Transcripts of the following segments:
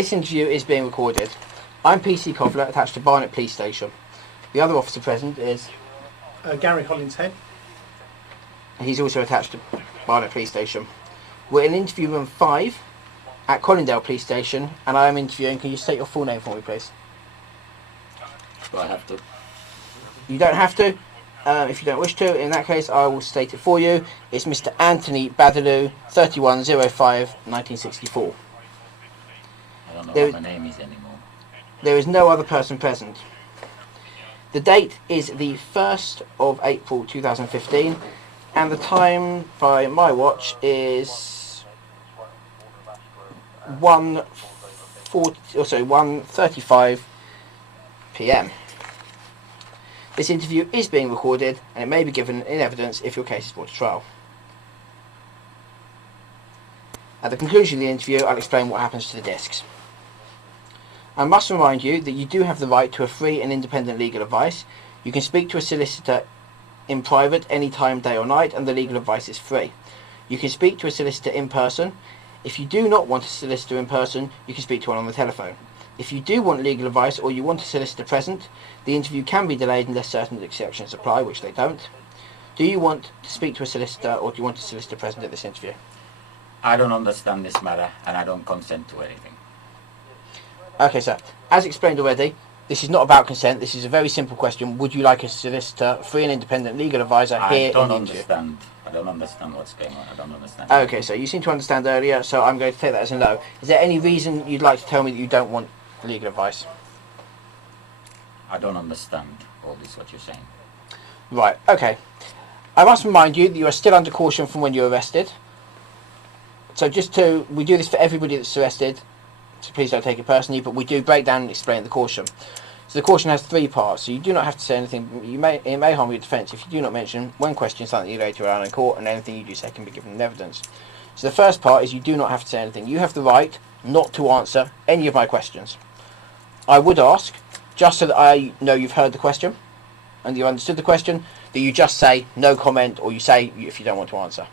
This interview is being recorded. I'm PC Kovler, attached to Barnet Police Station. The other officer present is... Gary Hollinshead. He's also attached to Barnet Police Station. We're in interview room 5 at Colindale Police Station, and I am interviewing... Can you state your full name for me, please? Do I have to? You don't have to. If you don't wish to, in that case, I will state it for you. It's Mr. Anthony Badaloo, 3105-1964. I don't know what my name is anymore. There is no other person present. The date is the 1st of April 2015, and the time by my watch is 1:35 p.m. This interview is being recorded, and it may be given in evidence if your case is brought to trial. At the conclusion of the interview, I'll explain what happens to the discs. I must remind you that you do have the right to a free and independent legal advice. You can speak to a solicitor in private any time, day or night, and the legal advice is free. You can speak to a solicitor in person. If you do not want a solicitor in person, you can speak to one on the telephone. If you do want legal advice or you want a solicitor present, the interview can be delayed unless certain exceptions apply, which they don't. Do you want to speak to a solicitor, or do you want a solicitor present at this interview? I don't understand this matter, and I don't consent to anything. Okay, sir. As explained already, this is not about consent. This is a very simple question. Would you like a solicitor, free and independent legal advisor here in the interview? I don't understand what's going on. I don't understand. Okay, so you seem to understand earlier, so I'm going to take that as a no. Is there any reason you'd like to tell me that you don't want legal advice? I don't understand all this, what you're saying. Right, okay. I must remind you that you are still under caution from when you were arrested. So we do this for everybody that's arrested, so please don't take it personally, but we do break down and explain the caution. So the caution has 3 parts, so you do not have to say anything. It may harm your defence if you do not mention, when questioned, something you later on in court, and anything you do say can be given in evidence. So the first part is you do not have to say anything. You have the right not to answer any of my questions. I would ask, just so that I know you've heard the question, and you've understood the question, that you just say no comment, or you say if you don't want to answer.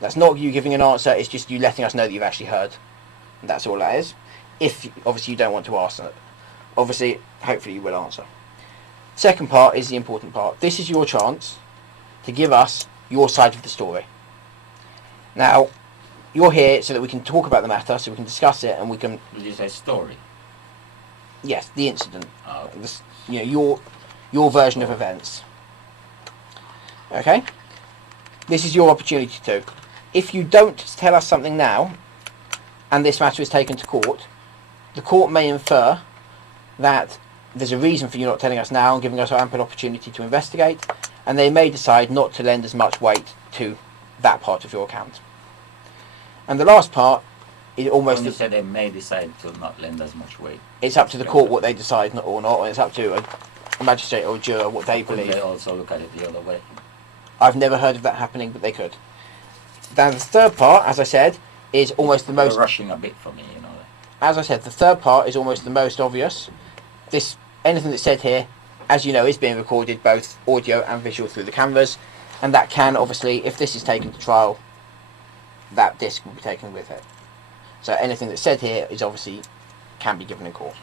That's not you giving an answer, it's just you letting us know that you've actually heard. And that's all that is. If, obviously, you don't want to answer. Obviously, hopefully you will answer. Second part is the important part. This is your chance to give us your side of the story. Now, you're here so that we can talk about the matter, so we can discuss it, and we can... Did you say story? Yes, the incident. Oh. Your version of events. Okay? This is your opportunity to. If you don't tell us something now, and this matter is taken to court, the court may infer that there's a reason for you not telling us now and giving us ample opportunity to investigate, and they may decide not to lend as much weight to that part of your account. And the last part is almost... When you said they may decide to not lend as much weight. It's up to the court what they decide or not, and it's up to a magistrate or a juror what they believe. They also look at it the other way. I've never heard of that happening, but they could. Then the third part, as I said, is almost the most... You're rushing a bit for me, you know. As I said, the third part is almost the most obvious. Anything that's said here, as you know, is being recorded both audio and visual through the cameras, and that can, obviously, if this is taken to trial, that disc will be taken with it. So anything that's said here is obviously can be given in court.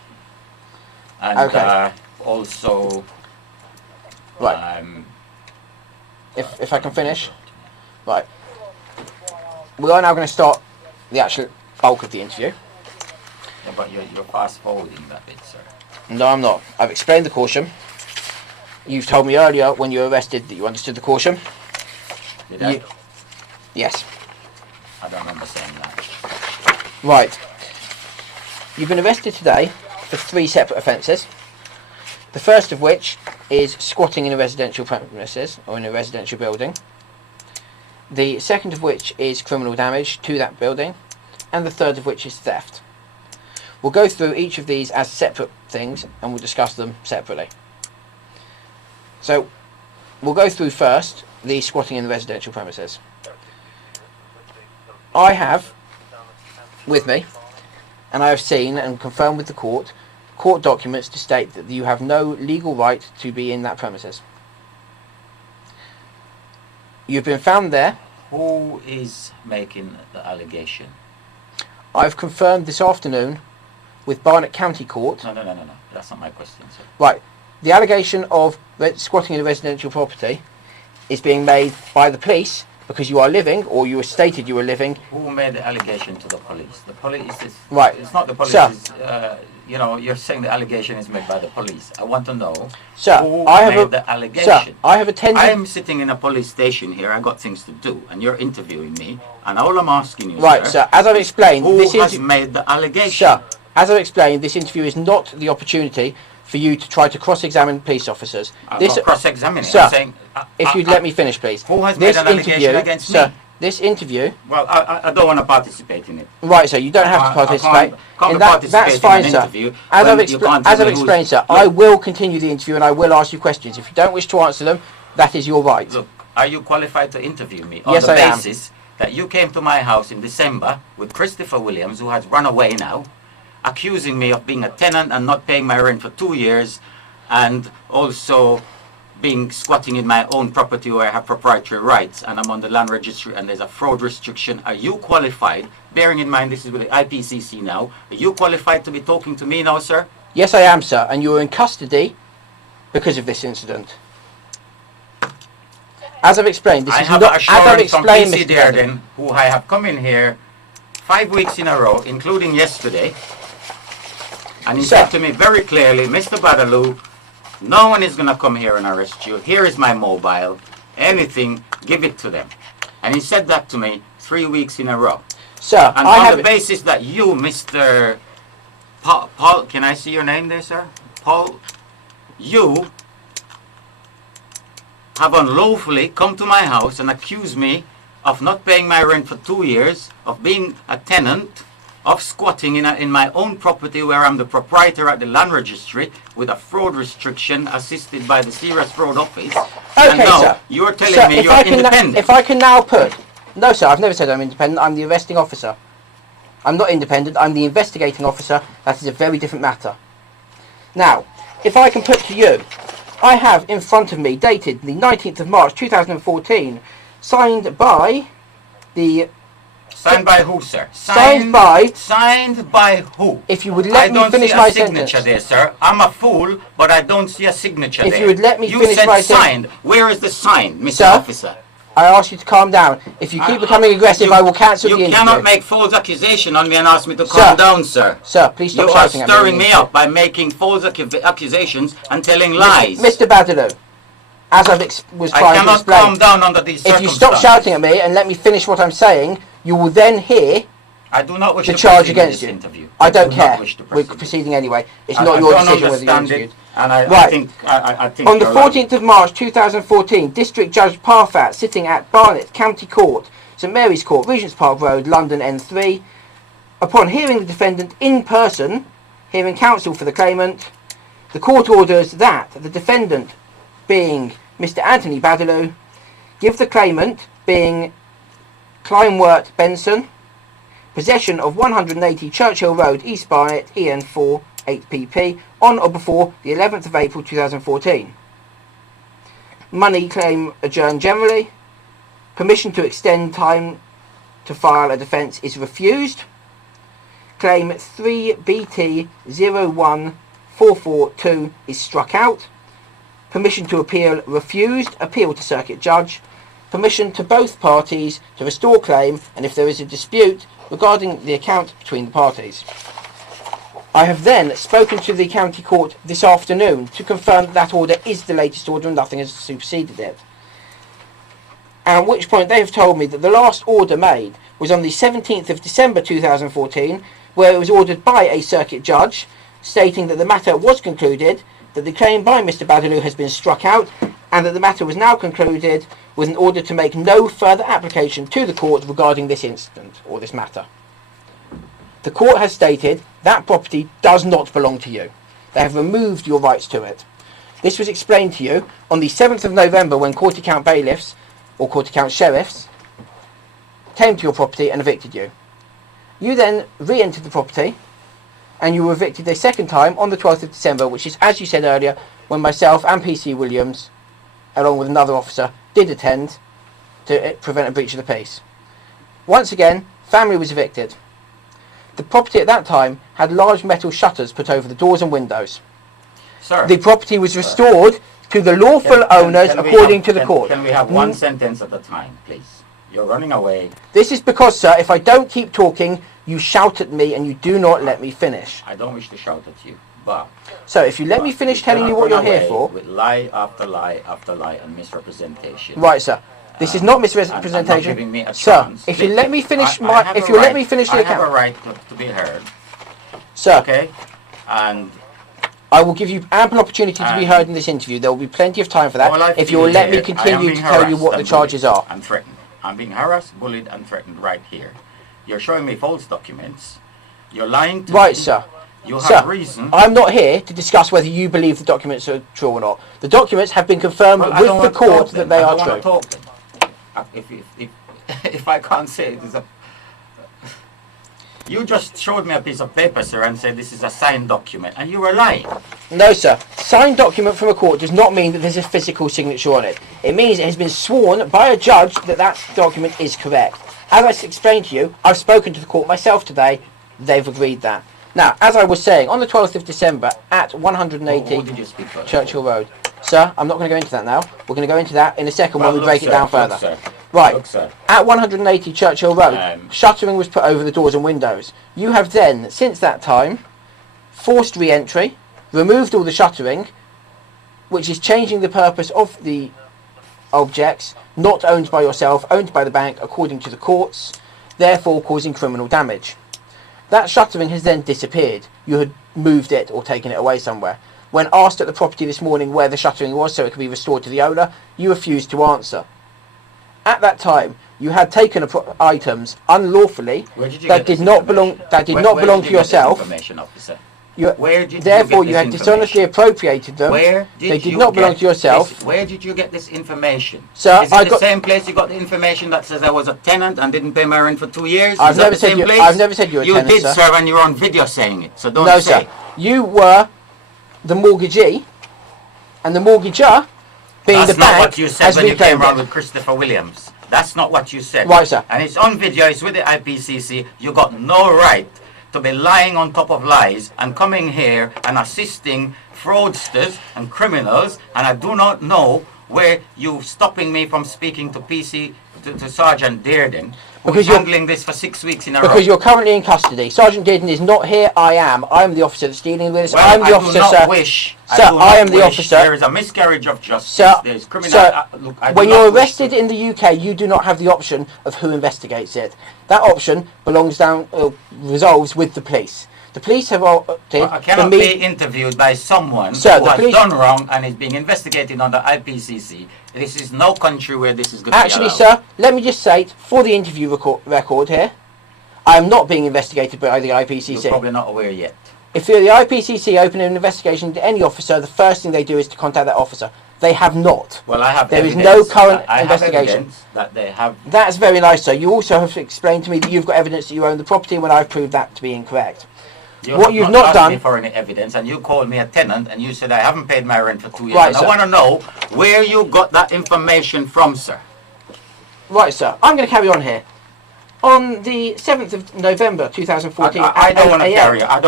And okay. Also... Right. If I can finish. Right. We are now going to start the actual bulk of the interview. Yeah, but you're fast forwarding that bit, sir. No, I'm not. I've explained the caution. You've told me earlier when you were arrested that you understood the caution. Did I? Yes. I don't remember saying that. Right. You've been arrested today for 3 separate offences. The first of which is squatting in a residential premises or in a residential building. The second of which is criminal damage to that building. And the third of which is theft. We'll go through each of these as separate things and we'll discuss them separately. So, we'll go through first the squatting in the residential premises. I have with me, and I have seen and confirmed with the court documents to state that you have no legal right to be in that premises. You've been found there. Who is making the allegation? I've confirmed this afternoon with Barnet County Court. No. That's not my question, sir. Right. The allegation of squatting in a residential property is being made by the police because you are living, or you were stated you were living. Who made the allegation to the police? The police is... Right. It's not the police. Sir. You know, you're saying the allegation is made by the police. I want to know Sir, who I have made a, the allegation. Sir, I have attended... I'm sitting in a police station here. I got things to do, and you're interviewing me, and all I'm asking you, Right, sir, as I've explained... who this has made the allegation? Sir, as I've explained, this interview is not the opportunity for you to try to cross-examine police officers. I'm This, not cross-examining. Sir, I'm saying... if you'd let me finish, please. Who has made an allegation against sir, me? This interview... Well, I don't want to participate in it. Right, sir, you don't have to participate. Can't That's participate fine, in an sir. interview As when I've, you can't as tell I've me explained, who's- sir, Look, I will continue the interview and I will ask you questions. If you don't wish to answer them, that is your right. Look, are you qualified to interview me on Yes, the I am. basis that you came to my house in December with Christopher Williams, who has run away now, accusing me of being a tenant and not paying my rent for 2 years, and also being squatting in my own property where I have proprietary rights and I'm on the land registry and there's a fraud restriction? Are you qualified, bearing in mind this is with the IPCC now, are you qualified to be talking to me now, sir? Yes, I am, sir, and you are in custody because of this incident. As I've explained, this I is have not... a As I've assurance from explained, PC Mr. President, Dearden, who I have come in here 5 weeks in a row, including yesterday, and he Sir. said to me very clearly, Mr. Badaloo, no one is going to come here and arrest you. Here is my mobile. Anything, give it to them. And he said that to me 3 weeks in a row. Sir, And I on have... the basis that you, Mr. Paul, can I see your name there, sir? Paul, you have unlawfully come to my house and accused me of not paying my rent for 2 years, of being a tenant, of squatting in my own property where I'm the proprietor at the land registry with a fraud restriction assisted by the Serious Fraud Office. And Okay, now sir. you're telling Sir, me if you're I can independent. if I can now put... No, sir, I've never said I'm independent. I'm the arresting officer. I'm not independent. I'm the investigating officer. That is a very different matter. Now, if I can put to you, I have in front of me, dated the 19th of March 2014, signed by the... Signed by who, sir? Signed by... Signed by who? If you would I let me don't finish see my a signature sentence. there, sir. I'm a fool, but I don't see a signature If there. you would let me you finish said my signed. Where is the sign, Mr. Sir? Officer? I ask you to calm down. If you keep becoming aggressive, I will cancel the You interview. cannot make false accusation on me and ask me to calm down, sir. Sir, please stop You are shouting at me. stirring me up by making false accusations and telling lies. Mr. Badaloo, as I was I trying to cannot explain, calm down under these if you circumstances. stop shouting at me and let me finish what I'm saying, you will then hear I do not wish the to charge proceed against with you. this interview. I don't do not care. wish to We're proceed. proceeding anyway. It's I not your don't decision whether you're understand interviewed. it, and I Right. think On the you're right. 14th of March 2014, District Judge Parfat, sitting at Barnet County Court, St Mary's Court, Regent's Park Road, London N3, upon hearing the defendant in person, hearing counsel for the claimant, the court orders that the defendant, being Mr Anthony Badaloo, give the claimant, being Kleinwert Benson, possession of 180 Churchill Road, East Barnet, EN4 8PP, on or before the 11th of April 2014. Money claim adjourned generally. Permission to extend time to file a defence is refused. Claim 3BT01442 is struck out. Permission to appeal refused. Appeal to circuit judge. Permission to both parties to restore claim, and if there is a dispute regarding the account between the parties. I have then spoken to the county court this afternoon to confirm that order is the latest order and nothing has superseded it. At which point they have told me that the last order made was on the 17th of December 2014, where it was ordered by a circuit judge stating that the matter was concluded, that the claim by Mr Badaloo has been struck out, and that the matter was now concluded with an order to make no further application to the court regarding this incident or this matter. The court has stated that property does not belong to you. They have removed your rights to it. This was explained to you on the 7th of November when court account bailiffs or court account sheriffs came to your property and evicted you. You then re-entered the property and you were evicted a second time on the 12th of December, which is, as you said earlier, when myself and PC Williams, along with another officer, did attend to prevent a breach of the peace. Once again, family was evicted. The property at that time had large metal shutters put over the doors and windows. Sir, The property was restored to the lawful owners can we according have- to the can- court. Can we have one sentence at a time, please? You're running away. This is because, sir, if I don't keep talking, you shout at me and you do not let me finish. I don't wish to shout at you, but... So if you let me finish telling you what you're here for... With lie after lie after lie and misrepresentation. Right, sir. This is not And not misrepresentation. giving me a Sir, chance. if you let me finish I my... have If a you let right- me finish the I have a account... right to be heard, Sir, okay? And I will give you ample opportunity to be heard in this interview. There will be plenty of time for all I that. If you feel will let me here, I am continue being to tell you harassed what the and charges bullied are. and threatened. I'm being harassed, bullied and threatened right here. You're showing me false documents. You're lying to me. Right, sir. You have Sir, reason. I'm not here to discuss whether you believe the documents are true or not. The documents have been confirmed Well, I with don't the want to court talk that then. they I are don't want true. to talk then. If I can't say it is a... You just showed me a piece of paper, sir, and said this is a signed document, and you were lying. No, sir. Signed document from a court does not mean that there's a physical signature on it. It means it has been sworn by a judge that that document is correct. As I explained to you, I've spoken to the court myself today. They've agreed that. Now, as I was saying, on the 12th of December at Who 180 did you speak for? Churchill Road. Sir, I'm not going to go into that now. We're going to go into that in a second Well, when we look, break it sir, down look, further. sir. Right. Look, sir. At 180 Churchill Road, shuttering was put over the doors and windows. You have then, since that time, forced re-entry, removed all the shuttering, which is changing the purpose of the objects, not owned by yourself, owned by the bank, according to the courts, therefore causing criminal damage. That shuttering has then disappeared. You had moved it or taken it away somewhere. When asked at the property this morning where the shuttering was so it could be restored to the owner, you refused to answer. At that time, you had taken items unlawfully Where did you that get this did not belong information? that did Where- not where belong did to you get this yourself. information, officer? You, Where did you therefore, get you this had dishonestly information? appropriated them. Where did They did you not belong get to yourself. this- Where did you get this information? Sir, is it I the got- same place you got the information that says I was a tenant and didn't pay my rent for 2 years? I've Is that never the said same you- place? I've never said you were a tenant, You did, sir. sir, and you're on video saying it. So don't No, say. sir. You were the mortgagee, and the mortgagor, being That's the not bank, what you said has when you came reclaimed around it. with Christopher Williams. That's not what you said. Right, sir. And it's on video. It's with the IPCC. You got no right to be lying on top of lies and coming here and assisting fraudsters and criminals. And I do not know where you stopping me from speaking to to Sergeant Dearden, who's Because you're- handling this for 6 weeks in a row. Because you're currently in custody. Sergeant Dearden is not here. I am. I'm the officer that's dealing with this. Well, I'm the I officer, do not sir. wish. Sir, do not I am the wish. officer. There is a miscarriage of justice. Sir, There is criminal. sir, Look, I do when not you're wish arrested in the UK, you do not have the option of who investigates it. That option resolves with the police. The police have opted I for cannot me. be interviewed by someone Sir, who the has police- done wrong and is being investigated under IPCC. This is no country where this is going Actually, to be allowed. sir, let me just say, for the interview record here, I am not being investigated by the You're IPCC. probably not aware yet. If the IPCC open an investigation into any officer, the first thing they do is to contact that officer. They have not. Well, I have There is evidence. no current I have investigation. evidence that they have. That's very nice, sir. You also have explained to me that you've got evidence that you own the property when I've proved that to be incorrect. What you've not asked done- me for any evidence, and you called me a tenant, and you said I haven't paid my rent for 2 years. Right, and I sir. want to know where you got that information from, sir. Right, sir. I'm going to carry on here. On the 7th of November 2014, I at don't want 8 to a.m. carry on. I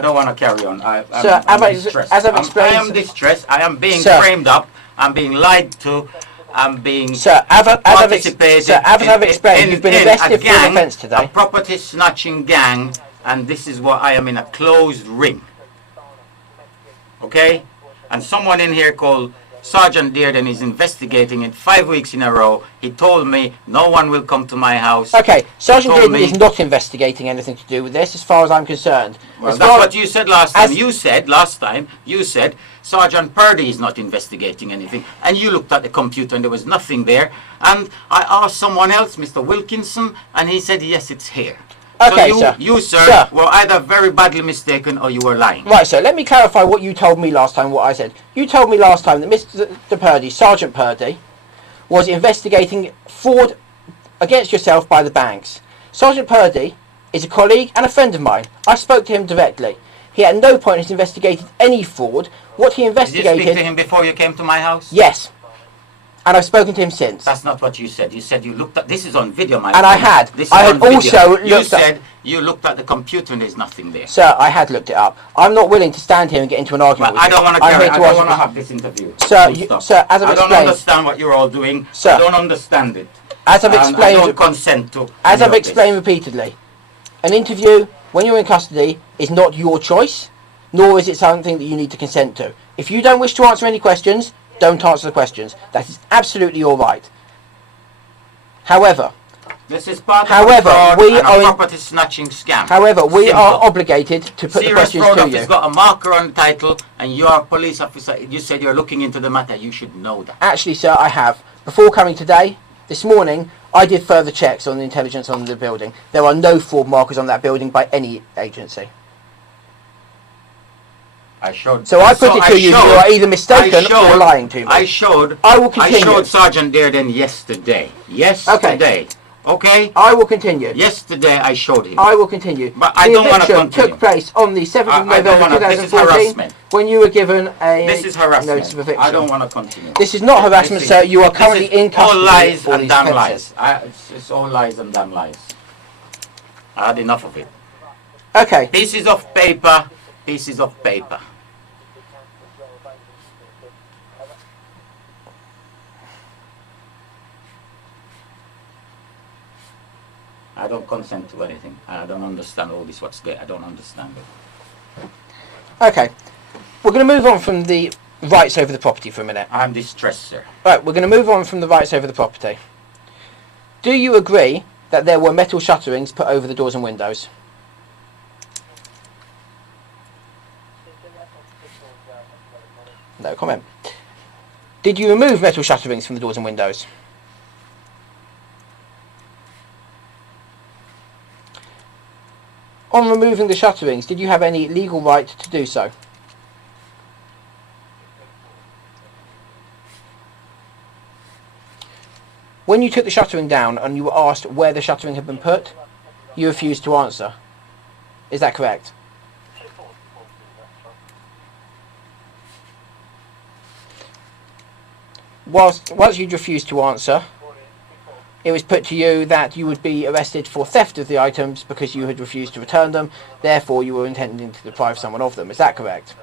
don't want to carry on. Sir, I'm as distressed. I've explained- I am distressed. I am being Sir. framed up. I'm being lied to. I'm being Sir, as I've participated sir, as I've explained, you've been arrested for an offence a today. property snatching gang, and this is what I am in a closed ring. Okay? And someone in here called Sergeant Dearden is investigating it 5 weeks in a row. He told me no one will come to my house. Okay, Sergeant told Dearden me- is not investigating anything to do with this, as far as I'm concerned. Well, As that's far- what you said last time. as- You said last time, Sergeant Purdy is not investigating anything. And you looked at the computer and there was nothing there. And I asked someone else, Mr. Wilkinson, and he said, yes, it's here. Okay, so sir. you, sir, Sir. were either very badly mistaken or you were lying. Right, so let me clarify what you told me last time, what I said. You told me last time that Mr. Purdy, Sergeant Purdy, was investigating fraud against yourself by the banks. Sergeant Purdy is a colleague and a friend of mine. I spoke to him directly. He at no point has investigated any fraud. What he Did you speak to investigated... him before you came to my house? Yes. And I've spoken to him since. That's not what you said. You said you looked at... This is on video, my And friend. I had. This is I had on video. also You looked said up. you looked at the computer and there's nothing there. Sir, I had looked it up. I'm not willing to stand here and get into an argument Well, with I don't want to I'm carry. here I to don't ask want to you- have this interview. Sir, Full you- stop. sir, as I've I don't explained- understand what you're all doing. Sir, I don't understand it. As I've And I explained, don't consent to. as any I've of this. explained repeatedly, an interview when you're in custody is not your choice, nor is it something that you need to consent to. If you don't wish to answer any questions, don't answer the questions. That is absolutely your right. However, This is part However, of a fraud we and are a in- property snatching scam. however, we Simple. are obligated to put the Serious questions fraud to office you. got a marker on the title, and you're a police officer. You said you're looking into the matter. You should know that. Actually, sir, I have. Before coming today, this morning, I did further checks on the intelligence on the building. There are no fraud markers on that building by any agency. I showed. So I put it to you that you are either mistaken or lying to me. I showed. I will continue. I showed Sergeant Dearden yesterday. Yesterday. Okay. I will continue. Yesterday I showed him. I will continue. But I the don't wanna eviction continue. took place on the 7th of I don't November wanna- this is 2014 harassment. when you were given a This is notice of harassment. eviction. I don't want to continue. This is not harassment, This sir. is- You are this currently is in custody all lies for and these damn offences. lies. It's all lies and damn lies. I had enough of it. Okay. Pieces of paper. Pieces of paper. I don't consent to anything. I don't understand all this. What's there? I don't understand it. Okay. We're going to move on from the rights over the property for a minute. I'm distressed, sir. Right, we're going to move on from the rights over the property. Do you agree that there were metal shutterings put over the doors and windows? No comment. Did you remove metal shutterings from the doors and windows? On removing the shutterings, did you have any legal right to do so? When you took the shuttering down and you were asked where the shuttering had been put, you refused to answer. Is that correct? Once you'd refused to answer, it was put to you that you would be arrested for theft of the items because you had refused to return them, therefore you were intending to deprive someone of them. Is that correct?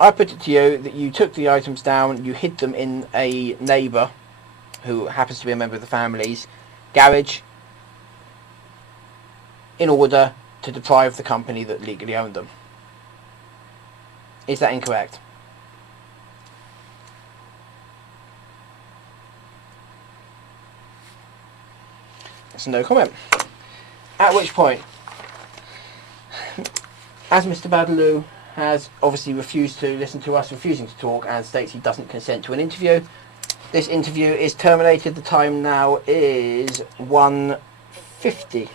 I put it to you that you took the items down, you hid them in a neighbour who happens to be a member of the family's garage in order to deprive the company that legally owned them. Is that incorrect? That's no comment. At which point, as Mr. Badaloo has obviously refused to listen to us, refusing to talk, and states he doesn't consent to an interview, this interview is terminated. The time now is 1:50.